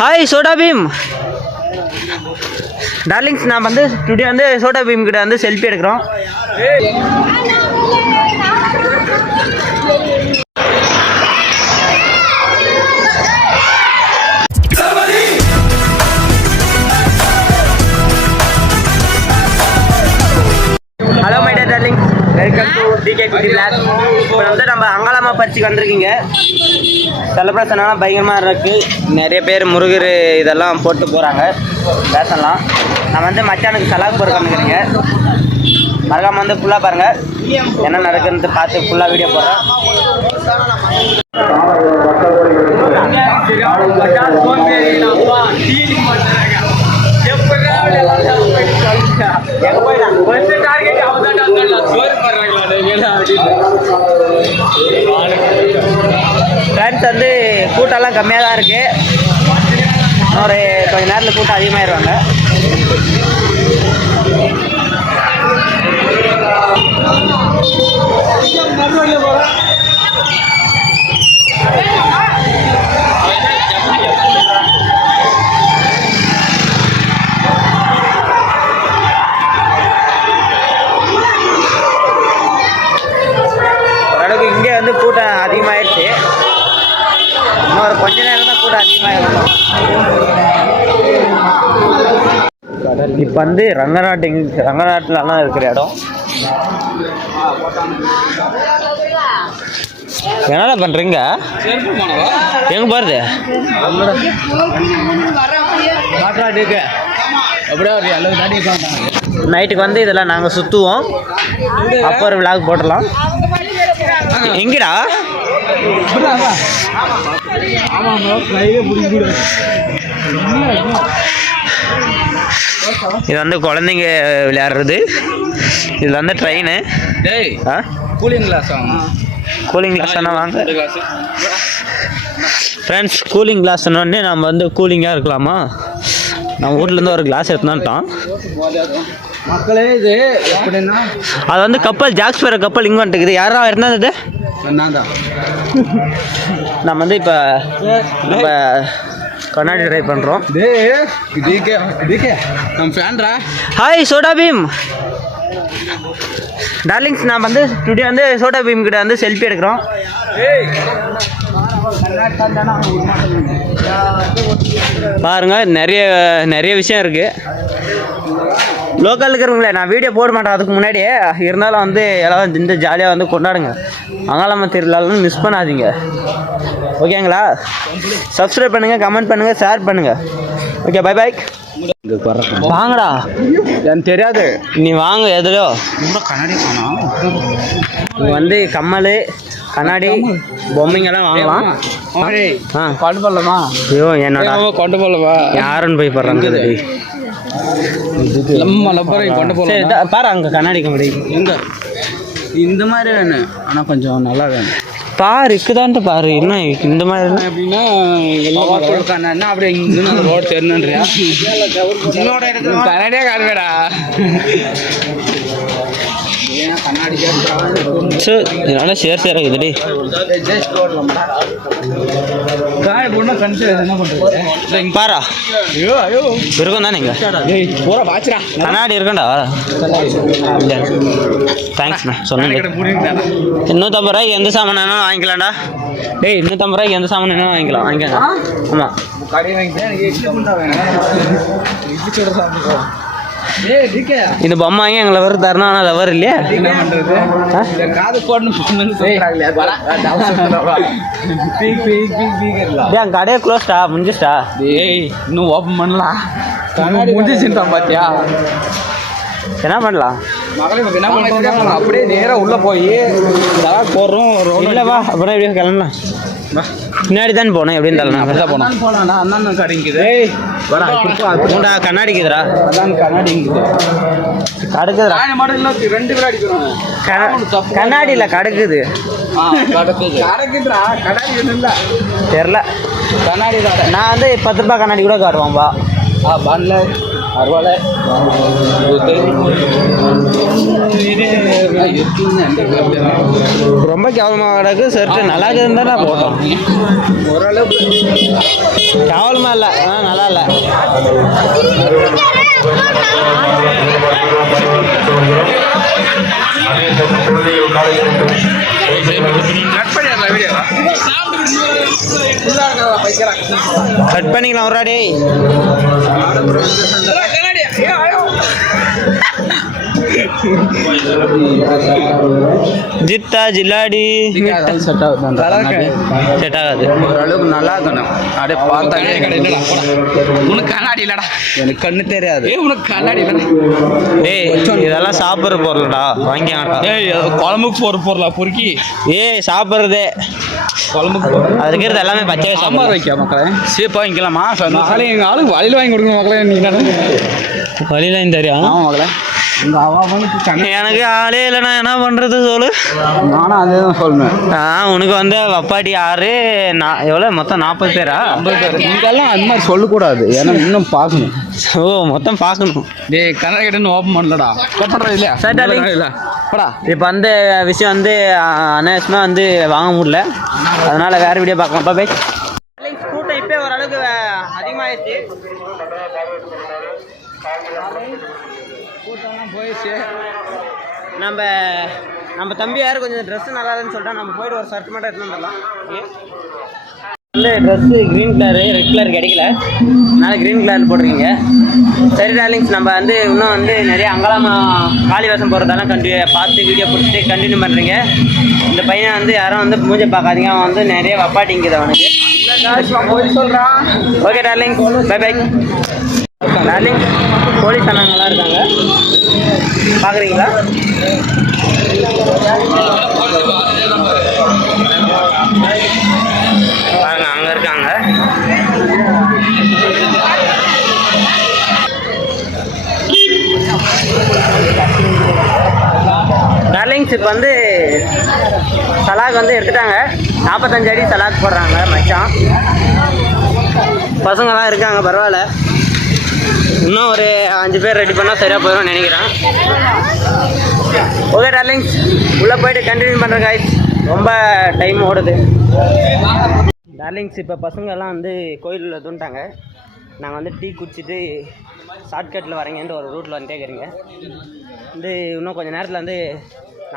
Hi soda beam darlings, நான் வந்து today வந்து சோடா பீம் கிட்ட வந்து செல்ஃபி எடுக்கிறோம். Hello my dear darlings, welcome to DK குட்டி பிளாக். இப்போ வந்து நம்ம அங்காளம்மா பரிசுக்கு வந்திருக்கீங்க. செலிப்ரேஷன்லாம் பயங்கரமாக இருக்குது. நிறைய பேர் முருகர் இதெல்லாம் போட்டு போகிறாங்க பேசலாம். நான் வந்து மச்சானுக்கு சலாக் போட கண்டுக்கிறீங்க. மறக்காமல் வந்து ஃபுல்லாக பாருங்கள், என்ன நடக்குதுன்னு பார்த்து ஃபுல்லாக வீடியோ போடுறேன். ஃப்ரெண்ட்ஸ் வந்து கூட்டம்லாம் கம்மியாக தான் இருக்குது. ஒரு கொஞ்ச நேரத்தில் கூட்டம் அதிகமாகிடுவாங்க. ஓரளவுக்கு இங்கே வந்து கூட்டம் அதிகமாகிடுச்சு. இன்னொரு கொஞ்ச நேரம் தான் கூட்டம் அதிகமாகிடும். இப்போ வந்து ரங்கநாட்டிலலாம் இருக்கிற இடம். என்னடா பண்ணுறீங்க? எங்கே பாருது நைட்டுக்கு வந்து இதெல்லாம் நாங்கள் சுற்றுவோம். அப்போ ஒரு விளாக் போட்டுடலாம். எங்கடா இது வந்து குழந்தைங்க விளையாடுறது. இது வந்து ட்ரெயின். கூலிங் கிளாஸ் தானே வாங்க ஃப்ரெண்ட்ஸ். கூலிங் கிளாஸ் சொன்னோடனே நம்ம வந்து கூலிங்காக இருக்கலாமா? நம்ம வீட்லேருந்து ஒரு கிளாஸ் எடுத்துனான்ட்டோம் மக்களே. இது எப்படின்னா அது வந்து கப்பல், ஜாக்ஸ்பேரோ கப்பல் இங்கே வந்துட்டுக்குது. யாரா இருந்தது? நம்ம வந்து இப்போ நம்ம கண்ணாடி ட்ரை பண்ணுறோம். ஹாய் சோடா பீம் டார்லிங்ஸ், நான் வந்து டுடே வந்து சோடா பீம் கிட்ட வந்து செல்ஃபி எடுக்கிறோம். பாருங்க, நிறைய விஷயம் இருக்குது. லோக்கல் இருக்கிறவங்களே நான் வீடியோ போட மாட்டேன் அதுக்கு முன்னாடியே. இருந்தாலும் வந்து எல்லாம் இந்த ஜாலியாக வந்து கொண்டாடுங்க. அங்காளம்மா திருவிழான்னு மிஸ் பண்ணாதீங்க, ஓகேங்களா? சப்ஸ்கிரைப் பண்ணுங்கள், கமெண்ட் பண்ணுங்கள், ஷேர் பண்ணுங்கள். Okay, bye bye. வாங்கடா, எனக்கு தெரியாது, நீ வாங்க. எதுலோ கண்ணாடி இங்கே வந்து கம்மல், கண்ணாடி, பொம்மைங்கெல்லாம் வாங்கலாம். கொண்டு போடலாமா? ஐயோ என்னடா கொண்டு போடலாமா? யாருன்னு போய் போடுறாங்க? பாரு அங்கே கண்ணாடி கம்பெனி எங்க இந்த மாதிரி வேணும். ஆனால் கொஞ்சம் நல்லா வேணும். பாரு இருக்குதான்ட்டு பாரு. என்ன இந்த மாதிரி எப்படின்னா அப்படியே இங்கே ரோடு தெரியணுன்றியா? கண்ணாடியே காணுவேடா. இதனால சேர் இருக்குதுடி. பாரா இருக்கும் தானே இங்க கண்ணாடி இருக்கண்டா. தேங்க்ஸ்ண்ணா சொன்னீங்க. 250 ரூபாய்க்கு எந்த சாமான் வேணாலும் வாங்கிக்கலாம்டா. டேய் 250 ரூபாய்க்கு எந்த சாமான் வேணாலும் வாங்கிக்கலாம். வாங்கிக்கங்க. ஆமாம், இந்த பொம்மை வாங்கி எங்களை வர தரணும். ஆனால் அதை வர இல்லையா? என் கடையை க்ளோஸ்டா, முடிஞ்சிட்டா. இன்னும் ஓப்பன் பண்ணலாம். முடிஞ்சிச்சுட்டா பாத்தியா? என்ன பண்ணலாம்? அப்படியே நேராக உள்ளே போய் போடுறோம். இல்லைவா அப்புறம் எப்படியும் கிளம்பலாம். பின்னாடி தான் போனோம். எப்படி இருந்தாலும் அப்படி தான் போனோம். அண்ணன் கடைக்குது. கண்ணாடிக்குதுடா. கடுக்குதுடா. கண்ணாடி இல்லை, கடுக்குது. தெரில. கண்ணாடி நான் வந்து 10 ரூபாய் கண்ணாடி கூட காட்டுவான்பா. बांधला अरवाला ரொம்ப கேவலமாக கிடக்கு ஷர்ட்டு நல்லா இருக்குதுன்னு தான் நான் போட்டோம். ஓரளவுக்கு கேவலமாக இல்லை ஆனால் நல்லா இல்லை. கட் பண்ணிக்கலாம் ஒரு டே. ஜித்தா ஜில்லாடி செட் ஆகாது. ஓரளவுக்கு நல்லா இருக்கணும். அப்படியே பார்த்தாலே உனக்கு கண்ணாடி இல்லடா, எனக்கு கண்ணு தெரியாது. உனக்கு கண்ணாடி இல்லடா. ஏய் இதெல்லாம் சாப்பிட்ற பொருள்டா, வாங்கியாட்டா. ஏய் குழம்புக்கு போகிற பொருளா பொறுக்கி? ஏய் சாப்பிட்றதே குழம்புக்கு அது இருக்கிறது எல்லாமே பச்சை சாம்பார் வைக்க மக்களே. சேப்பாக வாங்கிக்கலாமா? நாளை எங்கள் ஆளுக்கு வழியில் வாங்கி கொடுக்கணும் மக்களே. நீங்கள் வழியில தெரியும். ஆமாம் மக்களே. எனக்கு ஆளே இல்லைண்ணா, என்ன பண்றது சொல்லு. நானும் அதே தான் சொல்லுவேன். உனக்கு வந்து வப்பாட்டி 6 எவ்வளோ மொத்தம் 40 பேரா? 50 பேர். நீங்கெல்லாம் அந்த மாதிரி சொல்லக்கூடாது, ஏன்னா இன்னும் பார்க்கணும். ஓ மொத்தம் பார்க்கணும். டேய் கண்ணாடி கிட்ட ஓப்பன் பண்ணலடா. கட் பண்ணுறது இல்லையா? இல்லை படா. இப்போ அந்த விஷயம் வந்து அனாவசியமாக வந்து வாங்க முடியல, அதனால வேற வீடியோ பார்க்கலாம். பாய். கூட்டம் இப்போ ஓரளவுக்கு அதிகமாகிடுச்சு. கூட்டம்லாம் போயிடுச்சு. நம்ம தம்பி யாரும் கொஞ்சம் ட்ரெஸ்ஸு நல்லா இல்லைன்னு சொல்லிட்டா நம்ம போய்ட்டு ஒரு ஷர்ட் மட்டும் எடுத்துன்னு வந்துடலாம். வந்து dress green colour red colour கிடைக்கல, அதனால் க்ரீன் கலர் போட்டிருக்கீங்க. சரி டார்லிங்ஸ், நம்ம வந்து இன்னும் வந்து நிறைய அங்கலாமா காளி வேஷம் போகிறதெல்லாம் பார்த்து வீடியோ பிடிச்சிட்டு கண்டினியூ பண்ணுறீங்க. இந்த பையனை வந்து யாரும் வந்து மூஞ்சை பார்க்காதீங்க, அவன் வந்து நிறைய வப்பாட்டிங்குது அவனுக்கு. சொல்கிறான். Okay darlings, bye bye. Darlings police அண்ணாங்களாம் இருக்காங்க, பார்க்குறீங்களா? பாருங்க அங்கே இருக்காங்க. டார்லிங்ஸ் இப்போ வந்து சலாக் வந்து எடுத்துட்டாங்க. 45 அடி சலாக் போடுறாங்க மச்சான். பசங்களாம் இருக்காங்க, பரவாயில்ல. இன்னும் ஒரு 5 பேர் ரெடி பண்ணால் சரியாக போயிடும் நினைக்கிறேன். ஓகே டார்லிங்ஸ், உள்ளே போயிட்டு கண்டினியூ பண்ணுறேன் காய்ஸ், ரொம்ப டைம் ஓடுது. டார்லிங்ஸ் இப்போ பசங்கள்லாம் வந்து கோயிலில் தூண்டாங்க. நாங்கள் வந்து டீ குடிச்சிட்டு ஷார்ட்கட்டில் வரீங்கன்ட்டு ஒரு ரூட்டில் வந்துட்டே இருக்கிறீங்க. வந்து இன்னும் கொஞ்சம் நேரத்தில் வந்து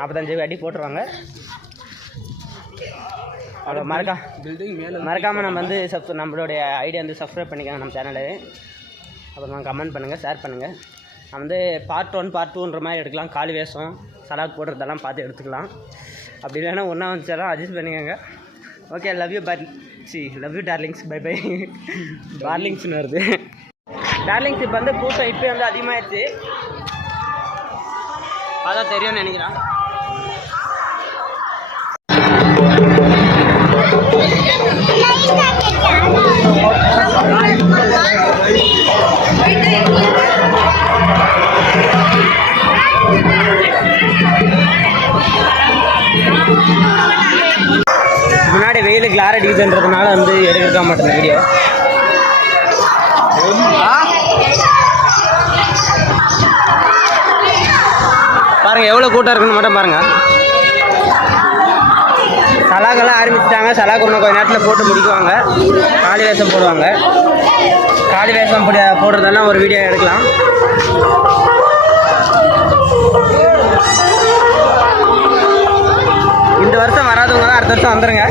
45 அடி போட்டுருவாங்க. அவ்வளோ மறக்காமல் நம்ம வந்து நம்மளுடைய ஐடியா வந்து சப்ஸ்கிரைப் பண்ணிக்கோங்க நம்ம சேனலு. அப்புறமா கமெண்ட் பண்ணுங்கள், ஷேர் பண்ணுங்கள். நம்ம வந்து பார்ட் 1 பார்ட் 2ன்ற மாதிரி எடுக்கலாம். காலி வேஷம் சலாக் போடுறதெல்லாம் பார்த்து எடுத்துக்கலாம். அப்படி இல்லைன்னா ஒன்றா வந்துச்சாலும் அட்ஜஸ்ட் பண்ணிக்கோங்க. Okay, love you love you darlings, bye bye. டார்லிங்ஸ்னு வருது. டார்லிங்ஸ் இப்போ வந்து கூட்டம் இப்போ வந்து அதிகமாகிடுச்சு, அதான் தெரியும்னு நினைக்கிறேன். முன்னாடி வெயில் கிளார் அடிக்குதுன்றதுனால வந்து எடுக்க மாட்டேன் வீடியோ. பாருங்கள் எவ்வளோ கூட்டம் இருக்குன்னு மட்டும் பாருங்கள். சலாக்கெல்லாம் ஆரம்பிச்சிட்டாங்க. சலாக்கு இன்னும் கொஞ்சம் நேரத்தில் போட்டு முடிக்குவாங்க. காளி வேஷம் போடுவாங்க. காளி வேஷம் போடுறதெல்லாம் ஒரு வீடியோ எடுக்கலாம். இந்த வருஷம் வராதவங்க தான் அடுத்த வருஷம் வந்துடுங்க.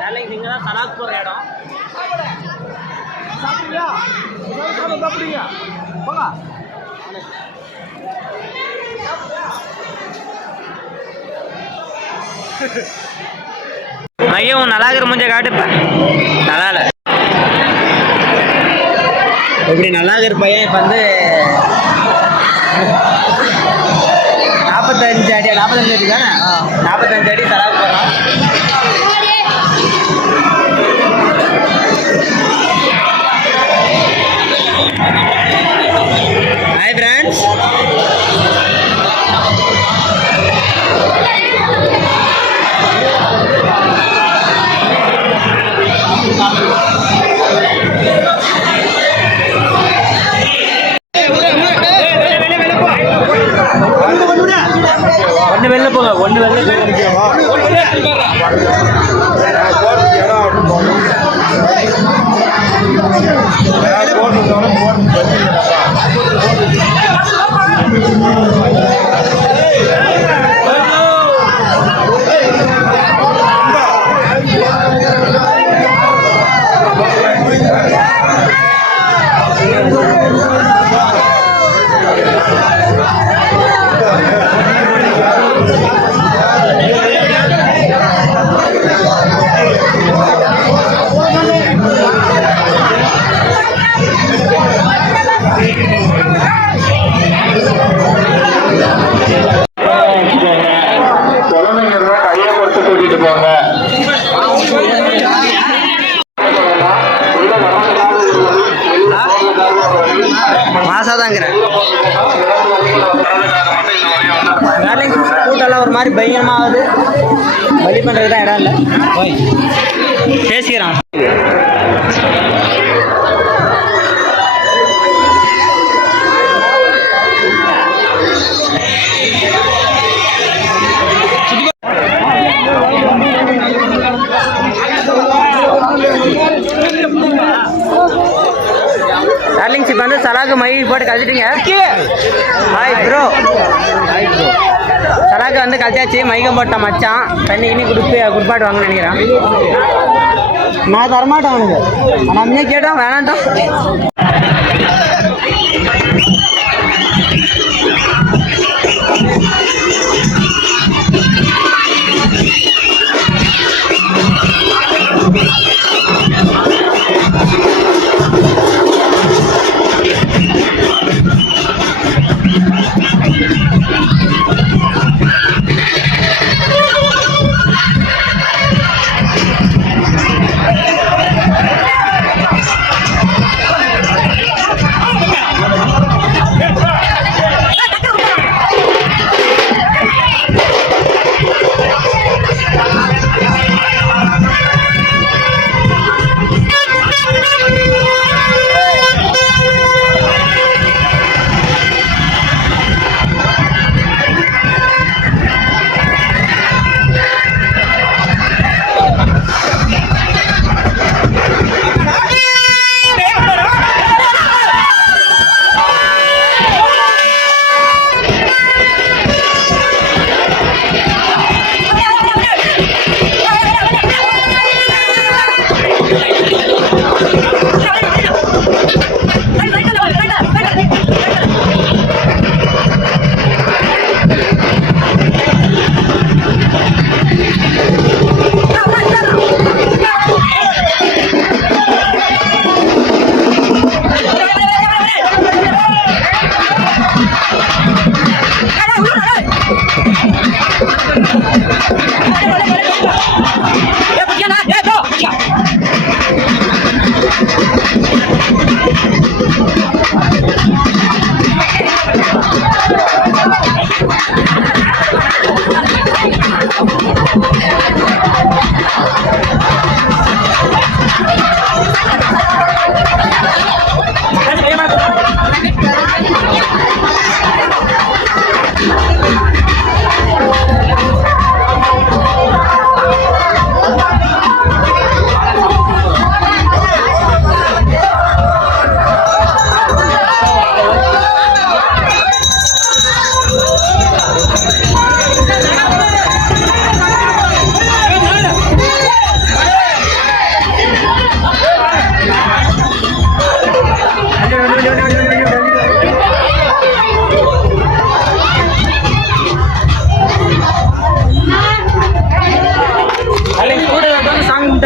நாளைக்கு நீங்கள் தான் சலாக்கு போடுற இடம். மையம் நல்லா இருக்கிற மூஞ்ச காட்டுப்பேன். நல்லா இல்லை, இப்படி நல்லா இருக்கிற பையன் இப்போ வந்து 45 அடி 45 அடி தானே, 45 அடி சலாக்கு போடுறான். ஹாய் ஃப்ரெண்ட்ஸ், மாதிரி பயங்கரமாகுது. வழி பண்ணுறது தான் இடம் இல்லை. போய் பேசிக்கிறான். டார்லிங்ஸ் இப்போ வந்து சலாக்கு மை போட்டு கழிச்சிட்டீங்க. Hi bro. சலாக்கு வந்து கழிச்சாச்சு. மைக்கம் போட்ட மச்சான் தண்ணி இனி குடுப்பாட்டு வாங்கன்னு நினைக்கிறேன். நான் தரமாட்டேன் அவனுக்கு. ஆனால் அம்மையே கேட்டோம் வேணான்ட்டான்.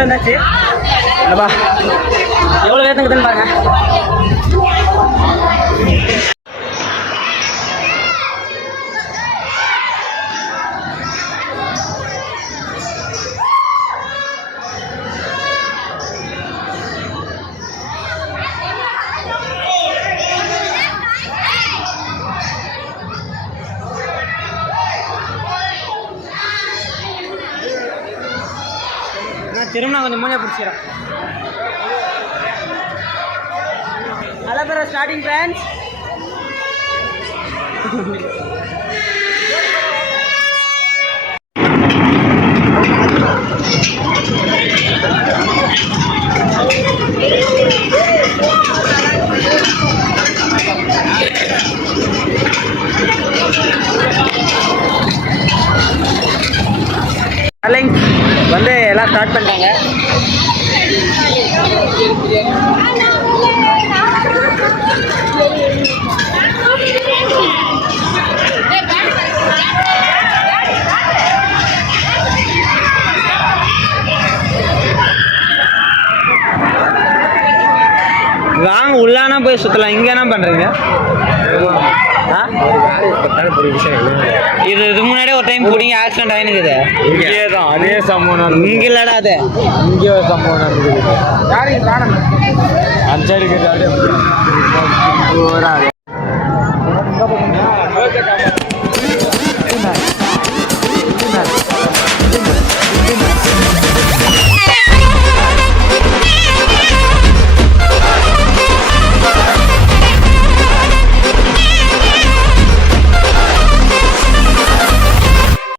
வந்தாச்சு. எவ்வளோ வேத்தங்குதுன்னு பாருங்க. திரும்ப நான் கொஞ்சம் மூலையாக பிடிச்சிக்கிறேன். நல்லா பேர் ஸ்டார்டிங் ஃப்ரெண்ட்ஸ். வந்து எல்லாம் ஸ்டார்ட் பண்ணிட்டாங்க. வாங்க உள்ளானா போய் சுற்றலாம். இங்கே என்ன பண்ணுறீங்க? இது முன்னாடியே ஒரு டைம் பிடிங்க ஆக்சிடென்ட் ஆகினுக்குது. இங்கே தான் அதே சம்பவம். இங்கே இல்லடா அது இங்கே ஒரு சம்பவம் நடந்துக்குது. அஞ்சடிக்கு